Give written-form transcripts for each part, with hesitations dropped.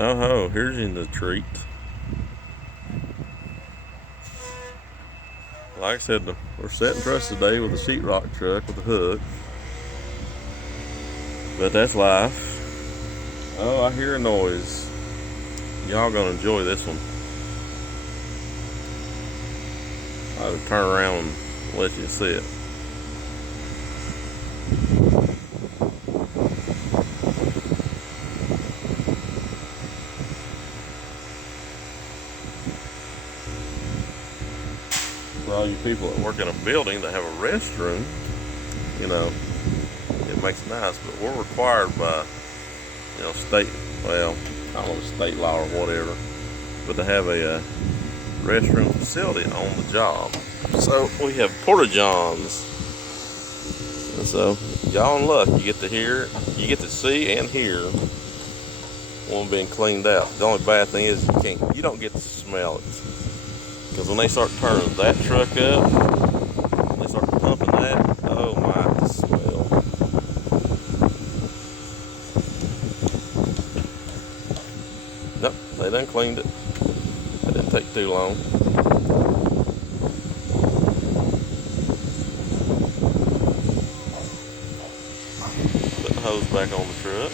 Oh, here's in the treat. Like I said, we're setting trusses today with a sheetrock truck with a hook. But that's life. Oh, I hear a noise. Y'all gonna enjoy this one. I'll turn around and let you see it. For all you people that work in a building that have a restroom, you know, it makes it nice. But we're required by, state, well, I don't know, state law or whatever, but to have a restroom facility on the job. So we have porta johns. And so y'all in luck. You get to hear, you get to see and hear one being cleaned out. The only bad thing is you don't get to smell it. Because when they start turning that truck up, when they start pumping that, oh my, the smell. Nope, they done cleaned it. It didn't take too long. Put the hose back on the truck.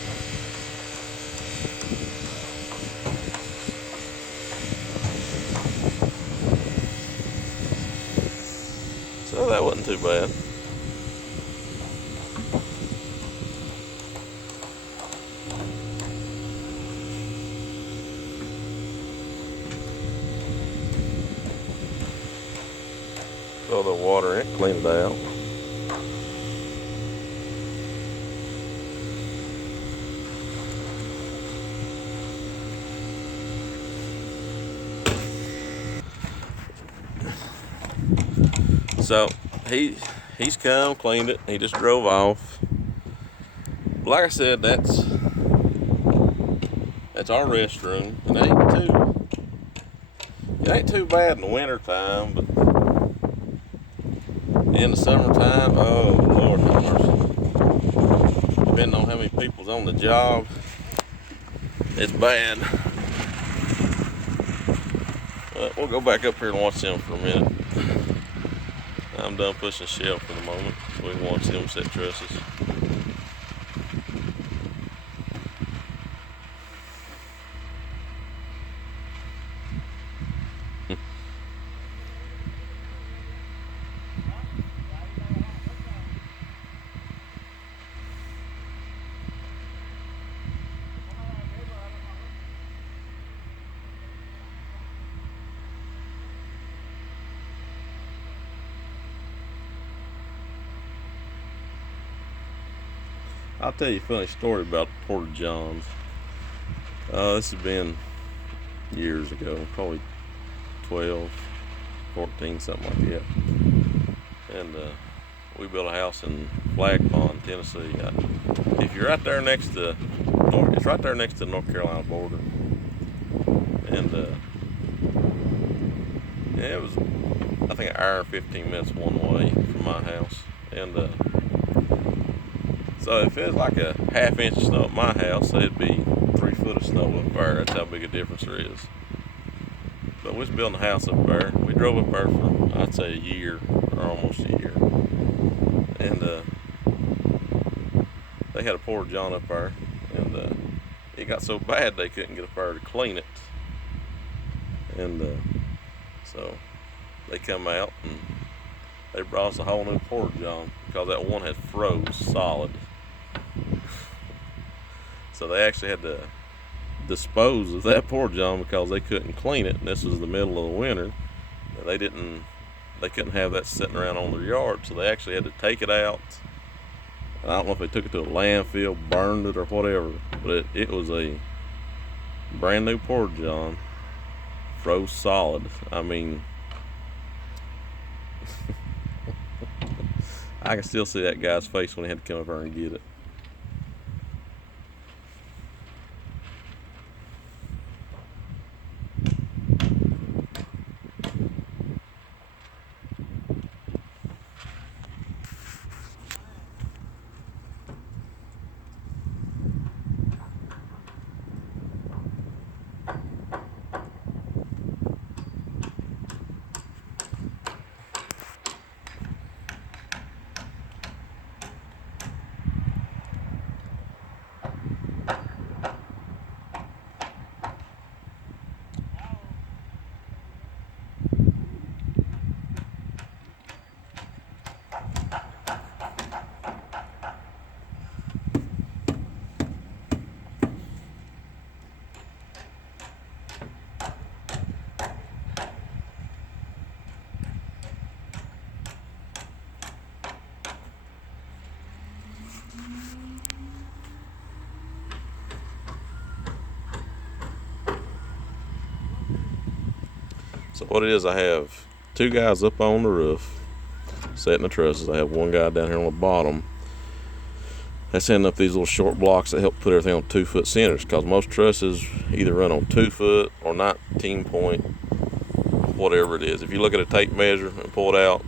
So that wasn't too bad. Throw the water in, clean it out. So he's come, cleaned it, he just drove off. Like I said, that's our restroom. It ain't too bad in the winter time, but in the summertime, oh Lord have mercy. Depending on how many people's on the job, it's bad. But we'll go back up here and watch them for a minute. I'm done pushing shelf for the moment, so we can watch them set trusses. I'll tell you a funny story about Porta Johns. This has been years ago, probably 12, 14, something like that. And we built a house in Flag Pond, Tennessee. If you're right there next to, it's right there next to the North Carolina border. And yeah, it was, I think, an hour and 15 minutes one way from my house. And so if it was like a half-inch of snow at my house, it'd be 3 foot of snow up there. That's how big a difference there is. But we was building a house up there. We drove up there for, I'd say, a year, or almost a year. And they had a porta john up there. And it got so bad they couldn't get up there to clean it. And so they come out and they brought us a whole new porta john because that one had froze solid. So they actually had to dispose of that porta john because they couldn't clean it, and this was the middle of the winter. And they couldn't have that sitting around on their yard, so they actually had to take it out. And I don't know if they took it to a landfill, burned it, or whatever, but it was a brand new porta john, froze solid. I mean, I can still see that guy's face when he had to come up there and get it. So what it is, I have two guys up on the roof setting the trusses. I have one guy down here on the bottom that's setting up these little short blocks that help put everything on 2-foot centers, because most trusses either run on 2-foot or 19 point, whatever it is. If you look at a tape measure and pull it out,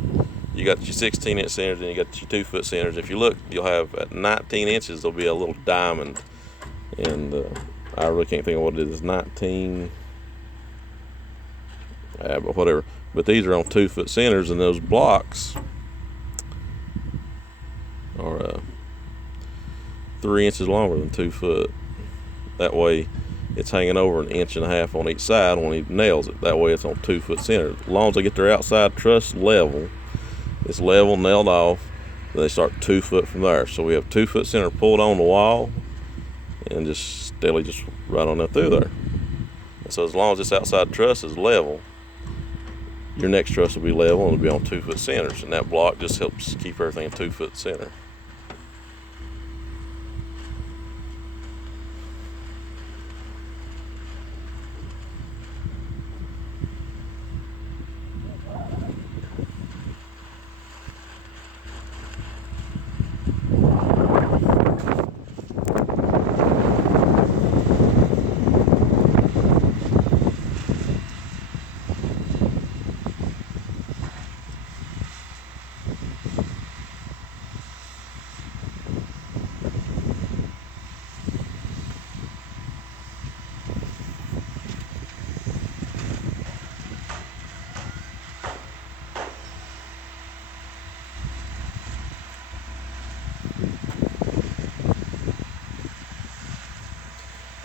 you got your 16-inch centers and you got your 2-foot centers. If you look, you'll have at 19 inches there'll be a little diamond, and I really can't think of what it is. 19, but whatever. But these are on 2-foot centers, and those blocks are 3 inches longer than 2 foot. That way it's hanging over 1.5 inches on each side when he nails it. That way it's on 2-foot center. As long as they get their outside truss level, it's level, nailed off, then they start 2 foot from there. So we have 2-foot center pulled on the wall and just steadily just right on up through there. And so as long as this outside truss is level, your next truss will be level and it'll be on 2-foot centers, and that block just helps keep everything in 2-foot center.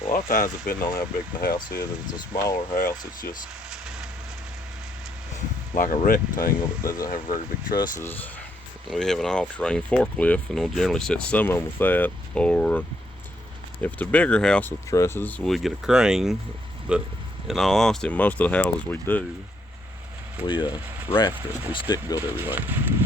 A lot of times, depending on how big the house is, if it's a smaller house, it's just like a rectangle that doesn't have very big trusses. We have an all-terrain forklift, and we'll generally set some of them with that. Or if it's a bigger house with trusses, we get a crane. But in all honesty, most of the houses we do, we raft it. We stick build everything.